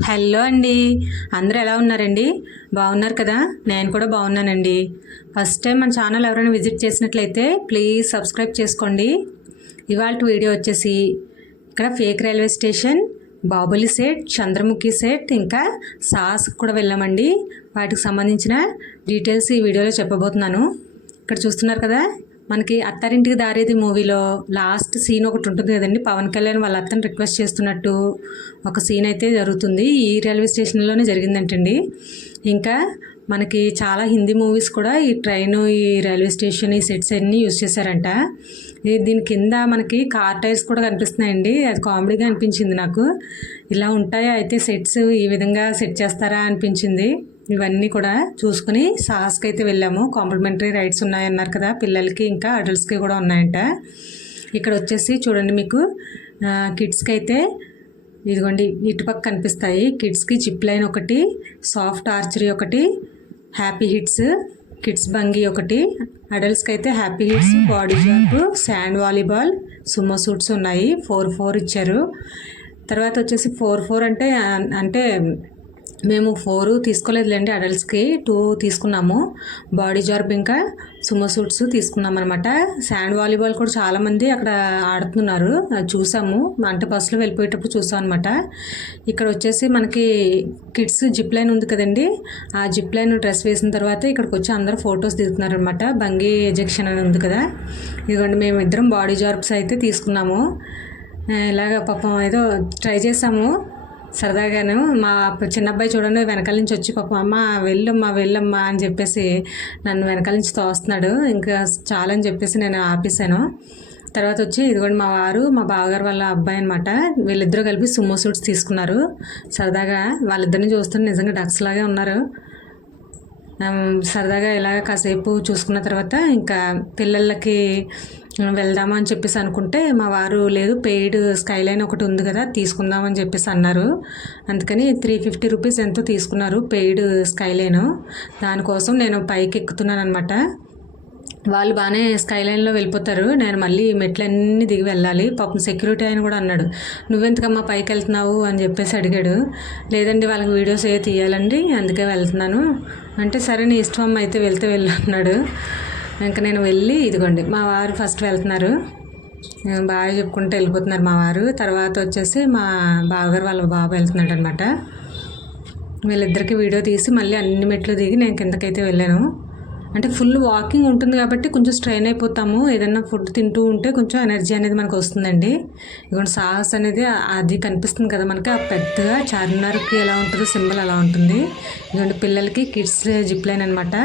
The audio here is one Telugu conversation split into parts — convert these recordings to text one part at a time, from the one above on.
హలో అండి. అందరూ ఎలా ఉన్నారండి? బాగున్నారు కదా? నేను కూడా బాగున్నానండి. ఫస్ట్ టైం మన ఛానల్ ఎవరైనా విజిట్ చేసినట్లయితే ప్లీజ్ సబ్స్క్రైబ్ చేసుకోండి. ఇవాళ వీడియో వచ్చేసి ఇక్కడ fake railway station Baahubali set Chandramukhi set ఇంకా సాస్ కూడా వెళ్ళామండి. వాటికి సంబంధించిన డీటెయిల్స్ ఈ వీడియోలో చెప్పబోతున్నాను. ఇక్కడ చూస్తున్నారు కదా? మనకి అత్తారింటికి దారేది మూవీలో లాస్ట్ సీన్ ఒకటి ఉంటుంది కదండి. పవన్ కళ్యాణ్ వాళ్ళ అత్తని రిక్వెస్ట్ చేస్తున్నట్టు ఒక సీన్ అయితే జరుగుతుంది. ఈ రైల్వే స్టేషన్లోనే జరిగిందంటండి. ఇంకా మనకి చాలా హిందీ మూవీస్ కూడా ఈ ట్రైన్ ఈ రైల్వే స్టేషన్ ఈ సెట్స్ అన్నీ యూజ్ చేశారంట. దీని కింద మనకి కార్ టైర్స్ కూడా కనిపిస్తున్నాయండి. అది కామెడీగా అనిపించింది నాకు. ఇలా ఉంటాయా? అయితే సెట్స్ ఈ విధంగా సెట్ చేస్తారా? అనిపించింది. ఇవన్నీ కూడా చూసుకుని సాహస్కి అయితే వెళ్ళాము. కాంప్లిమెంటరీ రైడ్స్ ఉన్నాయన్నారు కదా పిల్లలకి ఇంకా అడల్ట్స్కి కూడా ఉన్నాయంట. ఇక్కడ వచ్చేసి చూడండి మీకు కిడ్స్కి అయితే ఇదిగోండి ఇటుపక్క కనిపిస్తాయి. కిడ్స్కి జిప్ లైన్ ఒకటి సాఫ్ట్ ఆర్చరీ ఒకటి హ్యాపీ హిట్స్ కిడ్స్ బంగి ఒకటి అడల్ట్స్కి అయితే happy hits body jump sand volleyball sumo suits ఉన్నాయి. ఫోర్ ఫోర్ ఇచ్చారు. తర్వాత వచ్చేసి ఫోర్ ఫోర్ అంటే అంటే మేము ఫోర్ తీసుకోలేదులేండి అడల్ట్స్కి టూ తీసుకున్నాము. బాడీ జార్బ్ ఇంకా సుమో సూట్స్ తీసుకున్నాం అనమాట శాండ్ వాలీబాల్ కూడా చాలామంది అక్కడ ఆడుతున్నారు. అది చూసాము. అంటే బస్సులో వెళ్ళిపోయేటప్పుడు చూసాం అనమాట ఇక్కడ వచ్చేసి మనకి కిడ్స్ జిప్ లైన్ ఉంది కదండి. ఆ జిప్ లైన్ డ్రెస్ వేసిన తర్వాత ఇక్కడికి వచ్చి అందరూ ఫొటోస్ దిగుతున్నారు అనమాట బంగి ఎజెక్షన్ అని ఉంది కదా. ఇదిగోండి మేము ఇద్దరం బాడీ జార్బ్స్ అయితే తీసుకున్నాము. ఇలాగ పాపం ఏదో ట్రై చేసాము. సరదాగాను మా చిన్న అబ్బాయి చూడండి వెనకాల నుంచి వచ్చి పాపం అమ్మ వెళ్ళమ్మా వెళ్ళమ్మా అని చెప్పేసి నన్ను వెనకాల నుంచి తోస్తున్నాడు. ఇంకా చాలని చెప్పేసి నేను ఆపేశాను. తర్వాత వచ్చి ఇదిగోండి మా వారు మా బావగారు వాళ్ళ అబ్బాయి అనమాట వీళ్ళిద్దరూ కలిపి సుమో సూట్స్ తీసుకున్నారు. సరదాగా వాళ్ళిద్దరిని చూస్తుంటే నిజంగా డక్స్ లాగే ఉన్నారు. సరదాగా ఇలాగ కాసేపు చూసుకున్న తర్వాత ఇంకా పిల్లలకి వెళ్దామా అని చెప్పేసి అనుకుంటే మా వారు లేదు పెయిడ్ స్కై లైన్ ఒకటి ఉంది కదా తీసుకుందామని చెప్పేసి అన్నారు. అందుకని త్రీ ఫిఫ్టీ రూపీస్ ఎంతో తీసుకున్నారు పెయిడ్ స్కైలైన్ దానికోసం నేను పైకి ఎక్కుతున్నాను అనమాట వాళ్ళు బాగానే స్కై లైన్లో వెళ్ళిపోతారు. నేను మళ్ళీ మెట్లన్నీ దిగి వెళ్ళాలి. పాపం సెక్యూరిటీ ఆయన కూడా అన్నాడు. నువ్వెందుకమ్మా పైకి వెళ్తున్నావు అని చెప్పేసి అడిగాడు. లేదండి వాళ్ళకి వీడియోస్ ఏ తీయాలండి అందుకే వెళ్తున్నాను. అంటే సరే నీ ఇష్టం అమ్మ అయితే వెళ్తే వెళ్ళు అన్నాడు. ఇంకా నేను వెళ్ళి ఇదిగోండి మా వారు ఫస్ట్ వెళ్తున్నారు. బాగా చెప్పుకుంటూ వెళ్ళిపోతున్నారు మా వారు. తర్వాత వచ్చేసి మా బావగారు వాళ్ళ బాబు వెళ్తున్నాడు అనమాట వీళ్ళిద్దరికి వీడియో తీసి మళ్ళీ అన్ని మెట్లు దిగి నేను కిందకైతే వెళ్ళాను. అంటే ఫుల్ వాకింగ్ ఉంటుంది కాబట్టి కొంచెం స్ట్రెయిన్ అయిపోతాము. ఏదైనా ఫుడ్ తింటూ ఉంటే కొంచెం ఎనర్జీ అనేది మనకు వస్తుందండి. ఇదిగోండి సాహస్ అనేది అది కనిపిస్తుంది కదా మనకి ఆ పెద్దగా చార్మినార్కి ఎలా ఉంటుందో సింబల్ అలా ఉంటుంది. ఇదిగోండి పిల్లలకి కిడ్స్ జిప్ లైన్ అనమాట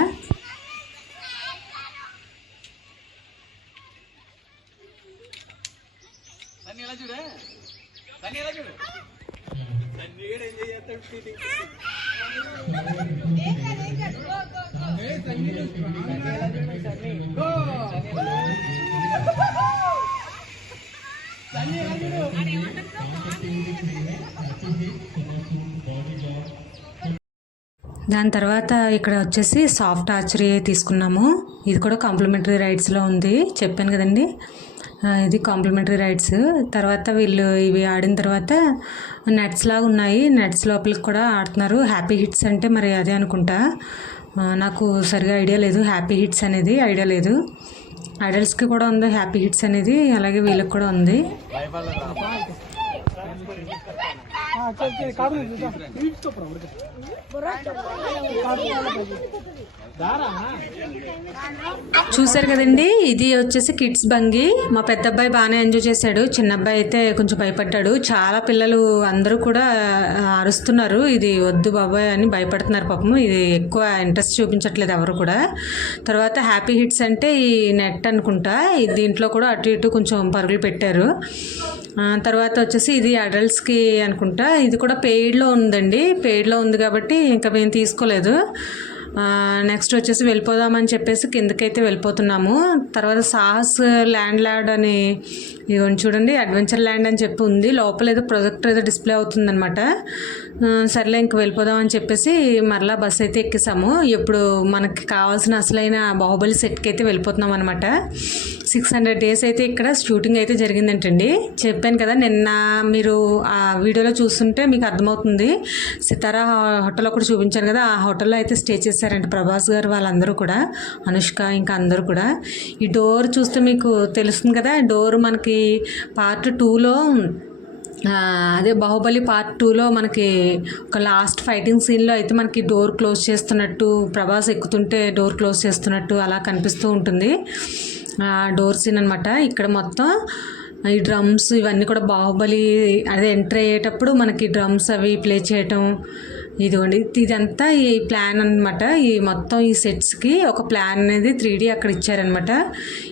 దాని తర్వాత ఇక్కడ వచ్చేసి సాఫ్ట్ ఆర్చరీ తీసుకున్నాము. ఇది కూడా కాంప్లిమెంటరీ రైడ్స్లో ఉంది. చెప్పాను కదండి. ఇది కాంప్లిమెంటరీ రైడ్స్ తర్వాత వీళ్ళు ఇవి ఆడిన తర్వాత నెట్స్ లాగా ఉన్నాయి. నెట్స్ లోపలికి కూడా ఆడుతున్నారు. హ్యాపీ హిట్స్ అంటే మరి అదే అనుకుంటా. నాకు సరిగా ఐడియా లేదు. హ్యాపీ హిట్స్ అనేది ఐడియా లేదు. ఐడల్స్కి కూడా ఉంది హ్యాపీ హిట్స్ అనేది అలాగే వీళ్ళకి కూడా ఉంది. చూసారు కదండి ఇది వచ్చేసి కిడ్స్ బంగి. మా పెద్ద అబ్బాయి బాగానే ఎంజాయ్ చేశాడు. చిన్న అబ్బాయి అయితే కొంచెం భయపడ్డాడు. చాలా పిల్లలు అందరూ కూడా అరుస్తున్నారు. ఇది వద్దు బాబాయ్ అని భయపడుతున్నారు పాపం ఇది ఎక్కువ ఇంట్రెస్ట్ చూపించట్లేదు ఎవరు కూడా. తర్వాత హ్యాపీ హిట్స్ అంటే ఈ నెట్ అనుకుంటా. దీంట్లో కూడా అటు ఇటు కొంచెం పరుగులు పెట్టారు. తర్వాత వచ్చేసి ఇది అడల్ట్స్కి అనుకుంటా. ఇది కూడా పెయిడ్లో ఉందండి. పెయిడ్లో ఉంది కాబట్టి ఇంకా మేము తీసుకోలేదు. నెక్స్ట్ వచ్చేసి వెళ్ళిపోదామని చెప్పేసి కిందకైతే వెళ్ళిపోతున్నాము. తర్వాత సాహస్ ల్యాండ్ ల్యాడ్ అని ఇవన్నీ చూడండి అడ్వెంచర్ ల్యాండ్ అని చెప్పి ఉంది. లోపల ఏదో ప్రొజెక్టర్ ఏదో డిస్ప్లే అవుతుందన్నమాట. సర్లే ఇంక వెళ్ళిపోదామని చెప్పేసి మరలా బస్ అయితే ఎక్కేసాము. ఇప్పుడు మనకి కావాల్సిన అసలైన బాహుబలి సెట్కి అయితే వెళ్ళిపోతున్నాం అనమాట సిక్స్ హండ్రెడ్ డేస్ అయితే ఇక్కడ షూటింగ్ అయితే జరిగిందంటండి. చెప్పాను కదా నిన్న మీరు ఆ వీడియోలో చూస్తుంటే మీకు అర్థమవుతుంది. సితారా హోటల్లో కూడా చూపించాను కదా ఆ హోటల్లో అయితే స్టే చేశారంట ప్రభాస్ గారు వాళ్ళందరూ కూడా అనుష్క ఇంకా అందరూ కూడా. ఈ డోర్ చూస్తే మీకు తెలుస్తుంది కదా డోర్ మనకి పార్ట్ టూలో అదే బాహుబలి పార్ట్ టూలో మనకి ఒక లాస్ట్ ఫైటింగ్ సీన్లో అయితే మనకి డోర్ క్లోజ్ చేస్తున్నట్టు ప్రభాస్ ఎక్కుతుంటే డోర్ క్లోజ్ చేస్తున్నట్టు అలా కనిపిస్తూ ఉంటుంది. డోర్ సీన్ అనమాట ఇక్కడ మొత్తం ఈ డ్రమ్స్ ఇవన్నీ కూడా బాహుబలి అదే ఎంటర్ అయ్యేటప్పుడు మనకి డ్రమ్స్ అవి ప్లే చేయటం ఇదిగోండి ఇదంతా ఈ ప్లాన్ అనమాట ఈ మొత్తం ఈ సెట్స్కి ఒక ప్లాన్ అనేది త్రీ డీ అక్కడ ఇచ్చారనమాట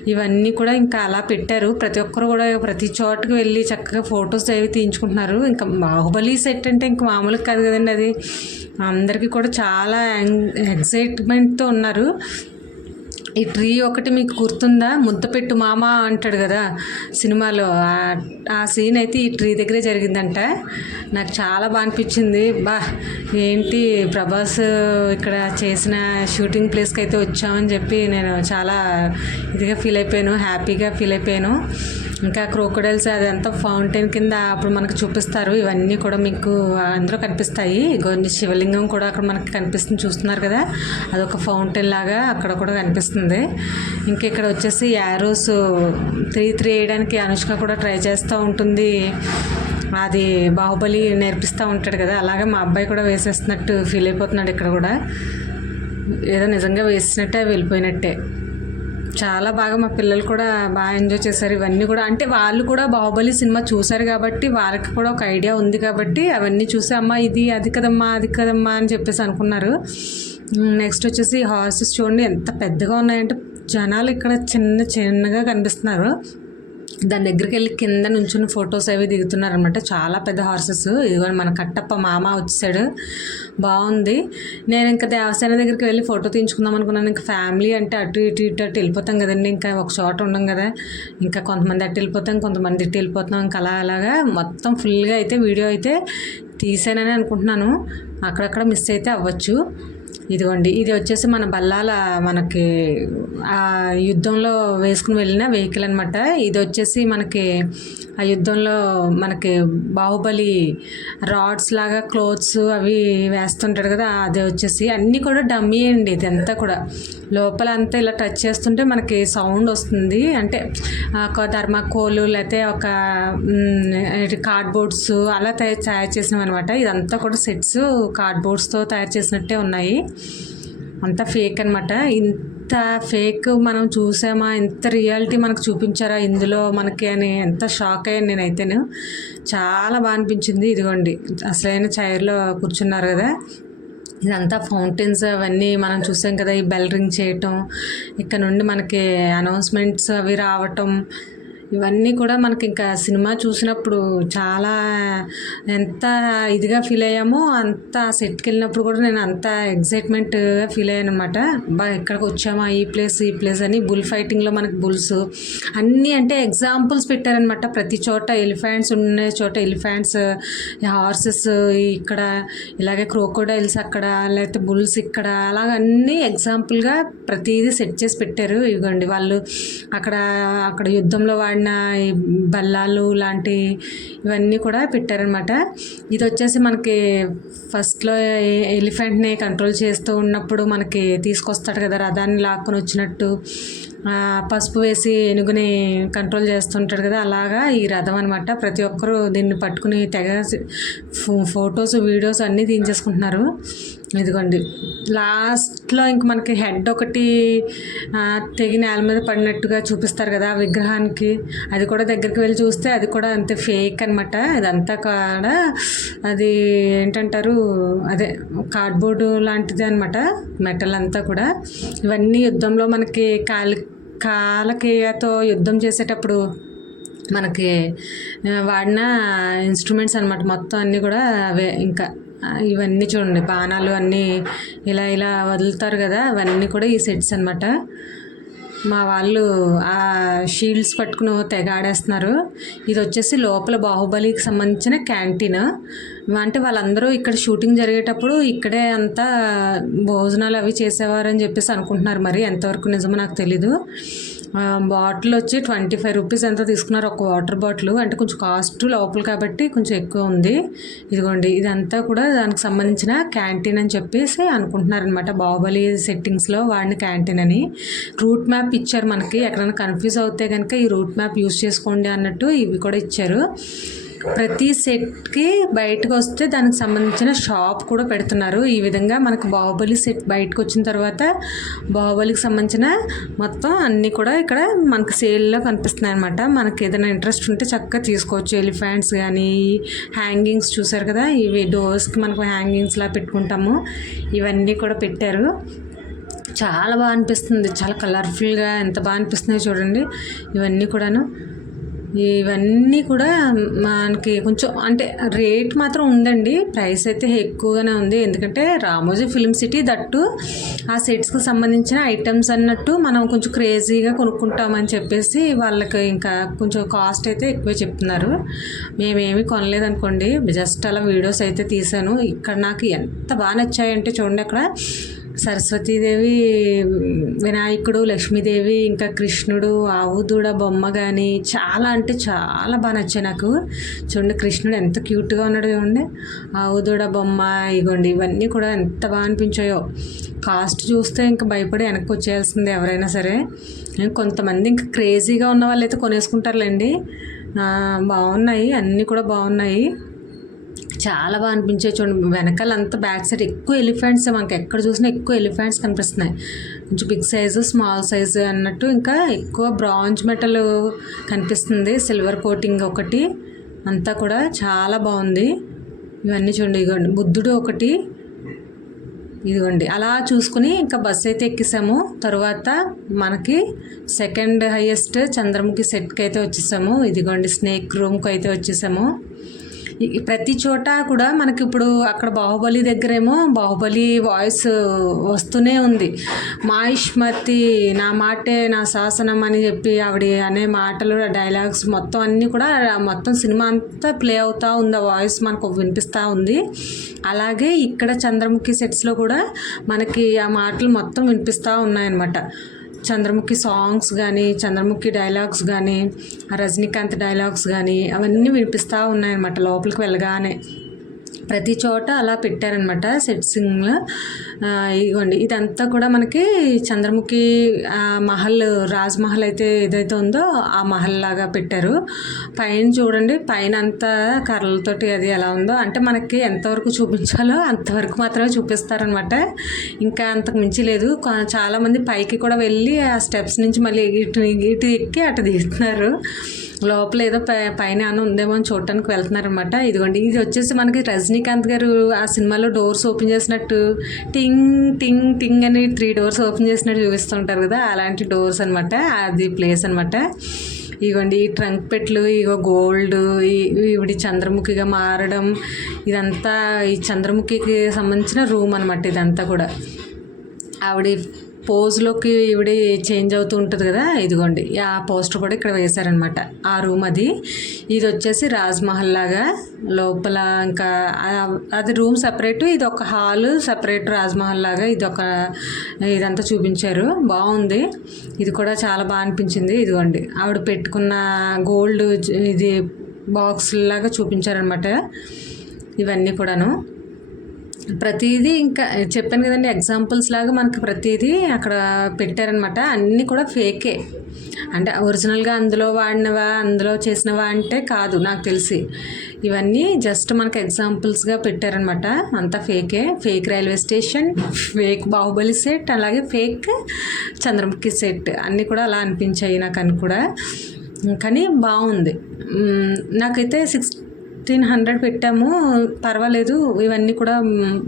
ఇవన్నీ కూడా ఇంకా అలా పెట్టారు. ప్రతి ఒక్కరు కూడా ప్రతి చోటుకి వెళ్ళి చక్కగా ఫొటోస్ అవి తీయించుకుంటున్నారు. ఇంకా బాహుబలి సెట్ అంటే ఇంకా మామూలుగా కాదు కదండి అది. అందరికీ కూడా చాలా ఎగ్జైట్మెంట్తో ఉన్నారు. ఈ ట్రీ ఒకటి మీకు గుర్తుందా? ముద్దపెట్టు మామ అంటాడు కదా సినిమాలో. ఆ- సీన్ అయితే ఈ ట్రీ దగ్గరే జరిగిందంట. నాకు చాలా బాగా అనిపించింది. బా ఏంటి ప్రభాస్ ఇక్కడ చేసిన షూటింగ్ ప్లేస్కి అయితే వచ్చామని చెప్పి నేను చాలా ఇదిగా ఫీల్ అయిపోయాను. హ్యాపీగా ఫీల్ అయిపోయాను. ఇంకా క్రోకోడైల్స్ అదంతా ఫౌంటైన్ కింద అప్పుడు మనకు చూపిస్తారు. ఇవన్నీ కూడా మీకు అందులో కనిపిస్తాయి. కొన్ని శివలింగం కూడా అక్కడ మనకి కనిపిస్తుంది చూస్తున్నారు కదా. అదొక ఫౌంటైన్ లాగా అక్కడ కూడా కనిపిస్తుంది. ఇంకా ఇక్కడ వచ్చేసి యారోస్ త్రీ త్రీ వేయడానికి అనుష్క కూడా ట్రై చేస్తూ ఉంటుంది. అది బాహుబలి నేర్పిస్తూ ఉంటాడు కదా. అలాగే మా అబ్బాయి కూడా వేసేస్తున్నట్టు ఫీల్ అయిపోతున్నాడు ఇక్కడ కూడా. ఏదో నిజంగా వేసినట్టే వెళ్ళిపోయినట్టే. చాలా బాగా మా పిల్లలు కూడా బాగా ఎంజాయ్ చేశారు. ఇవన్నీ కూడా అంటే వాళ్ళు కూడా బాహుబలి సినిమా చూశారు కాబట్టి వాళ్ళకి కూడా ఒక ఐడియా ఉంది కాబట్టి అవన్నీ చూసి అమ్మ ఇది అది కదమ్మా అది కదమ్మా అని చెప్పేసి అనుకున్నారు. నెక్స్ట్ వచ్చేసి హార్సెస్ చూడండి ఎంత పెద్దగా ఉన్నాయంటే జనాలు ఇక్కడ చిన్న చిన్నగా కనిపిస్తున్నారు. దాని దగ్గరికి వెళ్ళి కింద నుంచుని ఫొటోస్ అవి దిగుతున్నారనమాట చాలా పెద్ద హార్సెస్ ఇదిగో మన కట్టప్ప మామ వచ్చాడు. బాగుంది. నేను ఇంకా దేవసేన దగ్గరికి వెళ్ళి ఫోటో తీయించుకుందాం అనుకున్నాను. ఇంకా ఫ్యామిలీ అంటే అటు ఇటు ఇటు అటు వెళ్ళిపోతాం కదండి. ఇంకా ఒక చోట ఉండం కదా. ఇంకా కొంతమంది అటు వెళ్ళిపోతాం కొంతమంది ఇటు వెళ్ళిపోతాం ఇంకా అలా అలాగా మొత్తం ఫుల్గా అయితే వీడియో అయితే తీసానని అనుకుంటున్నాను. అక్కడక్కడ మిస్ అయితే అవ్వచ్చు. ఇదిగోండి ఇది వచ్చేసి మన బల్లాల మనకి ఆ యుద్ధంలో వేసుకుని వెళ్ళిన వెహికల్ అనమాట ఇది వచ్చేసి మనకి ఆ యుద్ధంలో మనకి బాహుబలి రాడ్స్ లాగా క్లోత్స్ అవి వేస్తుంటాడు కదా అది వచ్చేసి అన్నీ కూడా డమ్మీ అండి ఇదంతా కూడా. లోపల అంతా ఇలా టచ్ చేస్తుంటే మనకి సౌండ్ వస్తుంది. అంటే ఒక ధర్మాకోలు లేకపోతే ఒక కార్డ్బోర్డ్స్ అలా తయారు తయారు చేసినవి అనమాట ఇదంతా కూడా సెట్స్ కార్డ్బోర్డ్స్తో తయారు చేసినట్టే ఉన్నాయి. అంతా ఫేక్ అనమాట ఇంత ఫేక్ మనం చూసామా? ఇంత రియాలిటీ మనకు చూపించారా ఇందులో మనకి అని ఎంత షాక్ అయ్యాను నేనైతేను. చాలా బాగా అనిపించింది ఇదిగోండి. అసలైన చైర్లో కూర్చున్నారు కదా. ఇదంతా ఫౌంటైన్స్ అవన్నీ మనం చూసాం కదా. ఈ బెల్ రింగ్ చేయటం ఇక్కడ నుండి మనకి అనౌన్స్మెంట్స్ అవి రావటం ఇవన్నీ కూడా మనకి ఇంకా సినిమా చూసినప్పుడు చాలా ఎంత ఇదిగా ఫీల్ అయ్యామో అంత సెట్కి వెళ్ళినప్పుడు కూడా నేను అంత ఎగ్జైట్మెంట్గా ఫీల్ అయ్యాను అనమాట బా ఎక్కడికి వచ్చామా ఈ ప్లేస్ ఈ ప్లేస్ అని బుల్ ఫైటింగ్లో మనకి బుల్స్ అన్నీ అంటే ఎగ్జాంపుల్స్ పెట్టారనమాట. ప్రతి చోట ఎలిఫెంట్స్ ఉన్న చోట ఎలిఫెంట్స్ హార్సెస్ ఇక్కడ ఇలాగే క్రోకోడైల్స్ అక్కడ లేకపోతే బుల్స్ ఇక్కడ అలాగ అన్నీ ఎగ్జాంపుల్గా ప్రతిదీ సెట్ చేసి పెట్టారు. ఇవ్వండి వాళ్ళు అక్కడ అక్కడ యుద్ధంలో వాడిన బల్లాలు లాంటి ఇవన్నీ కూడా పెట్టారనమాట ఇది వచ్చేసి మనకి ఫస్ట్లో ఎలిఫెంట్ని కంట్రోల్ చేస్తూ ఉన్నప్పుడు మనకి తీసుకొస్తాడు కదా రథాన్ని లాక్కొని వచ్చినట్టు. పసుపు వేసి ఏనుగుని కంట్రోల్ చేస్తుంటాడు కదా అలాగా ఈ రథం అనమాట ప్రతి ఒక్కరూ దీన్ని పట్టుకుని తెగ ఫో- ఫొటోస్ వీడియోస్ అన్నీ తీయించేసుకుంటున్నారు. ఇదిగోండి. లాస్ట్లో ఇంక మనకి హెడ్ ఒకటి తెగి నేల మీద పడినట్టుగా చూపిస్తారు కదా ఆ విగ్రహానికి. అది కూడా దగ్గరికి వెళ్ళి చూస్తే అది కూడా అంతే ఫేక్ అనమాట ఇదంతా కూడా అది ఏంటంటారు? అదే కార్డ్బోర్డు లాంటిది అనమాట మెటల్ అంతా కూడా. ఇవన్నీ యుద్ధంలో మనకి కాలి కాలకేయతో యుద్ధం చేసేటప్పుడు మనకి వాడిన ఇన్స్ట్రుమెంట్స్ అనమాట మొత్తం అన్నీ కూడా అవే. ఇంకా ఇవన్నీ చూడండి బాణాలు అన్నీ ఇలా ఇలా వదులుతారు కదా అవన్నీ కూడా ఈ సెట్స్ అన్నమాట. మా వాళ్ళు ఆ షీల్డ్స్ పట్టుకుని తెగాడేస్తున్నారు తెగ ఆడేస్తున్నారు. ఇది వచ్చేసి లోపల బాహుబలికి సంబంధించిన క్యాంటీన్. అంటే వాళ్ళందరూ ఇక్కడ షూటింగ్ జరిగేటప్పుడు ఇక్కడే అంతా భోజనాలు అవి చేసేవారని చెప్పేసి అనుకుంటున్నారు మరి ఎంతవరకు నిజమో నాకు తెలీదు. బాటిల్ వచ్చి ట్వంటీ ఫైవ్ రూపీస్ ఎంత తీసుకున్నారు ఒక వాటర్ బాటిల్. అంటే కొంచెం కాస్ట్ లోపల కాబట్టి కొంచెం ఎక్కువ ఉంది. ఇదిగోండి ఇదంతా కూడా దానికి సంబంధించిన క్యాంటీన్ అని చెప్పేసి అనుకుంటున్నారనమాట బాహుబలి సెట్టింగ్స్లో వాడిన క్యాంటీన్ అని. రూట్ మ్యాప్ ఇచ్చారు మనకి. ఎక్కడైనా కన్ఫ్యూజ్ అవుతే కనుక ఈ రూట్ మ్యాప్ యూస్ చేసుకోండి అన్నట్టు ఇవి కూడా ఇచ్చారు. ప్రతి సెట్కి బయటకు వస్తే దానికి సంబంధించిన షాప్ కూడా పెడుతున్నారు. ఈ విధంగా మనకు బాహుబలి సెట్ బయటకు వచ్చిన తర్వాత బాహుబలికి సంబంధించిన మొత్తం అన్నీ కూడా ఇక్కడ మనకి సేల్లో కనిపిస్తున్నాయి అనమాట మనకి ఏదైనా ఇంట్రెస్ట్ ఉంటే చక్కగా తీసుకోవచ్చు. ఎలిఫెంట్స్ కానీ హ్యాంగింగ్స్ చూసారు కదా? ఇవి డోర్స్కి మనకు హ్యాంగింగ్స్లా పెట్టుకుంటాము. ఇవన్నీ కూడా పెట్టారు. చాలా బాగా అనిపిస్తుంది. చాలా కలర్ఫుల్గా ఎంత బాగా అనిపిస్తున్నాయో చూడండి. ఇవన్నీ కూడాను ఇవన్నీ కూడా మనకి కొంచెం అంటే రేట్ మాత్రం ఉందండి. ప్రైస్ అయితే ఎక్కువగానే ఉంది. ఎందుకంటే రామోజీ ఫిల్మ్ సిటీ దట్టు ఆ సెట్స్కి సంబంధించిన ఐటమ్స్ అన్నట్టు మనం కొంచెం క్రేజీగా కొనుక్కుంటామని చెప్పేసి వాళ్ళకి ఇంకా కొంచెం కాస్ట్ అయితే ఎక్కువే చెప్తున్నారు. మేమేమి కొనలేదనుకోండి. జస్ట్ అలా వీడియోస్ అయితే తీసాను ఇక్కడ నాకు ఎంత బాగా నచ్చాయంటే చూడండి అక్కడ. సరస్వతీదేవి వినాయకుడు లక్ష్మీదేవి ఇంకా కృష్ణుడు ఆవు దూడ బొమ్మ కానీ చాలా అంటే చాలా బాగా నచ్చాయి నాకు. చూడండి కృష్ణుడు ఎంత క్యూట్గా ఉన్నాడు చూడండి. ఆవు దూడ బొమ్మ ఇగోండి ఇవన్నీ కూడా ఎంత బాగా అనిపించాయో. కాస్ట్ చూస్తే ఇంకా భయపడి వెనక్కి వచ్చేయాల్సిందే ఎవరైనా సరే. కొంతమంది ఇంకా క్రేజీగా ఉన్న వాళ్ళు అయితే కొనేసుకుంటారులేండి బాగున్నాయి అన్నీ కూడా బాగున్నాయి. చాలా బాగా అనిపించే చూడండి. వెనకాల అంతా బ్యాక్ సైడ్ ఎక్కువ ఎలిఫెంట్స్ మనకి ఎక్కడ చూసినా ఎక్కువ ఎలిఫెంట్స్ కనిపిస్తున్నాయి. కొంచెం బిగ్ సైజు స్మాల్ సైజు అన్నట్టు ఇంకా ఎక్కువ బ్రాంజ్ మెటల్ కనిపిస్తుంది. సిల్వర్ కోటింగ్ ఒకటి. అంతా కూడా చాలా బాగుంది. ఇవన్నీ చూడండి ఇదిగోండి. బుద్ధుడు ఒకటి. ఇదిగోండి. అలా చూసుకుని ఇంకా బస్ అయితే ఎక్కేసాము. తర్వాత మనకి సెకండ్ హైయెస్ట్ చంద్రముఖి సెట్కి అయితే వచ్చేసాము. ఇదిగోండి స్నేక్ రూమ్కి అయితే వచ్చేసాము. ప్రతి చోట కూడా మనకి ఇప్పుడు అక్కడ బాహుబలి దగ్గరేమో బాహుబలి వాయిస్ వస్తూనే ఉంది. మాయిష్మతి నా మాటే నా శాసనం అని చెప్పి ఆవిడ అనే మాటలు డైలాగ్స్ మొత్తం అన్నీ కూడా మొత్తం సినిమా అంతా ప్లే అవుతూ ఉంది. ఆ వాయిస్ మనకు వినిపిస్తూ ఉంది. అలాగే ఇక్కడ చంద్రముఖి సెట్స్లో కూడా మనకి ఆ మాటలు మొత్తం వినిపిస్తూ ఉన్నాయన్నమాట. చంద్రముఖి సాంగ్స్ కానీ చంద్రముఖి డైలాగ్స్ కానీ రజనీకాంత్ డైలాగ్స్ కానీ అవన్నీ వినిపిస్తూ ఉన్నాయన్నమాట లోపలికి వెళ్ళగానే. ప్రతి చోట అలా పెట్టారనమాట సెట్సింగ్లో. ఇదిగోండి ఇదంతా కూడా మనకి చంద్రముఖి మహల్ రాజ్ మహల్ అయితే ఏదైతే ఉందో ఆ మహల్ లాగా పెట్టారు. పైన చూడండి పైన అంతా కర్రలతోటి అది ఎలా ఉందో. అంటే మనకి ఎంతవరకు చూపించాలో అంతవరకు మాత్రమే చూపిస్తారనమాట. ఇంకా అంతకు మించి లేదు. చాలామంది పైకి కూడా వెళ్ళి ఆ స్టెప్స్ నుంచి మళ్ళీ ఇటు ఇటు ఎక్కి అటు దిగుతున్నారు. లోపల ఏదో పైన ఏమైనా ఉందేమో అని చూడటానికి వెళ్తున్నారనమాట. ఇదిగోండి ఇది వచ్చేసి మనకి రజనీకాంత్ గారు ఆ సినిమాలో డోర్స్ ఓపెన్ చేసినట్టు టింగ్ టింగ్ టింగ్ అని త్రీ డోర్స్ ఓపెన్ చేసినట్టు చూపిస్తుంటారు కదా అలాంటి డోర్స్ అనమాట అది ప్లేస్ అనమాట ఇగోండి ఈ ట్రంక్ పెట్లు ఇగో గోల్డ్ ఇవిడి చంద్రముఖిగా మారడం ఇదంతా ఈ చంద్రముఖికి సంబంధించిన రూమ్ అనమాట ఇదంతా కూడా. ఆవిడ పోజ్లోకి ఇవిడ చేంజ్ అవుతూ ఉంటుంది కదా ఇదిగోండి. ఆ పోస్టర్ కూడా ఇక్కడ వేశారనమాట ఆ రూమ్ అది. ఇది వచ్చేసి రాజ్మహల్ లాగా లోపల ఇంకా అది రూమ్ సపరేట్ ఇది ఒక హాల్ సపరేట్ రాజ్మహల్ లాగా ఇది ఒక ఇదంతా చూపించారు. బాగుంది. ఇది కూడా చాలా బాగా అనిపించింది. ఇదిగోండి. ఆవిడ పెట్టుకున్న గోల్డ్ ఇది బాక్స్ లాగా చూపించారనమాట ఇవన్నీ కూడాను. ప్రతిదీ ఇంకా చెప్పాను కదండి ఎగ్జాంపుల్స్ లాగా మనకు ప్రతిదీ అక్కడ పెట్టారనమాట అన్నీ కూడా ఫేకే అంటే ఒరిజినల్గా అందులో వాడినవా అందులో చేసినవా అంటే కాదు నాకు తెలిసి. ఇవన్నీ జస్ట్ మనకు ఎగ్జాంపుల్స్గా పెట్టారనమాట అంతా ఫేకే fake railway station fake Baahubali set అలాగే ఫేక్ చంద్రముఖి సెట్ అన్నీ కూడా అలా అనిపించాయి నాకు అని కూడా కానీ బాగుంది. నాకైతే సిక్స్ ఫిఫ్టీన్ హండ్రెడ్ పెట్టాము. పర్వాలేదు ఇవన్నీ కూడా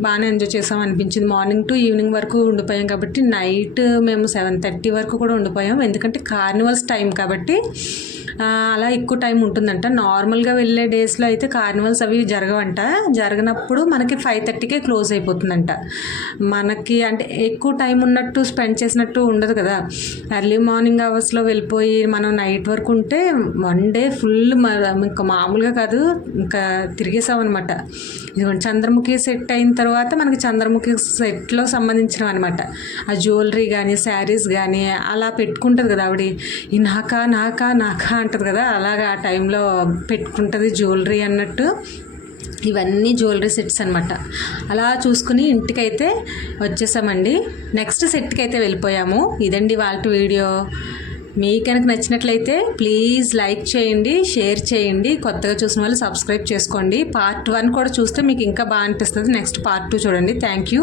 బాగానే ఎంజాయ్ చేసాం అనిపించింది. మార్నింగ్ టు ఈవినింగ్ వరకు ఉండిపోయాం కాబట్టి నైట్ మేము సెవెన్ థర్టీ వరకు కూడా ఉండిపోయాం. ఎందుకంటే కార్నివల్స్ టైం కాబట్టి అలా ఎక్కువ టైం ఉంటుందంట. నార్మల్గా వెళ్ళే డేస్లో అయితే కార్నివల్స్ అవి జరగవంట. జరగనప్పుడు మనకి ఫైవ్ థర్టీకే క్లోజ్ అయిపోతుందంట. మనకి అంటే ఎక్కువ టైం ఉన్నట్టు స్పెండ్ చేసినట్టు ఉండదు కదా. ఎర్లీ మార్నింగ్ అవర్స్లో వెళ్ళిపోయి మనం నైట్ వరకు ఉంటే వన్ డే ఫుల్ ఇంకా మామూలుగా కాదు. ఇంకా తిరిగేసాం అనమాట ఇదిగోండి చంద్రముఖి సెట్ అయిన తర్వాత మనకి చంద్రముఖి సెట్లో సంబంధించినవి అనమాట ఆ జ్యువెలరీ కానీ శారీస్ కానీ అలా పెట్టుకుంటుంది కదా ఆవిడ. ఈ నాకా నాకా నాకా ఉంటుంది కదా అలాగా ఆ టైంలో పెట్టుకుంటుంది జ్యువెలరీ అన్నట్టు. ఇవన్నీ జ్యువెలరీ సెట్స్ అనమాట అలా చూసుకుని ఇంటికైతే వచ్చేసామండి. నెక్స్ట్ సెట్కి అయితే వెళ్ళిపోయాము. ఇదండి వాళ్ళ వీడియో. మీకు కనుక నచ్చినట్లయితే ప్లీజ్ లైక్ చేయండి షేర్ చేయండి. కొత్తగా చూసిన వాళ్ళు సబ్స్క్రైబ్ చేసుకోండి. పార్ట్ వన్ కూడా చూస్తే మీకు ఇంకా బాగా అనిపిస్తుంది. నెక్స్ట్ పార్ట్ టూ చూడండి. Thank you.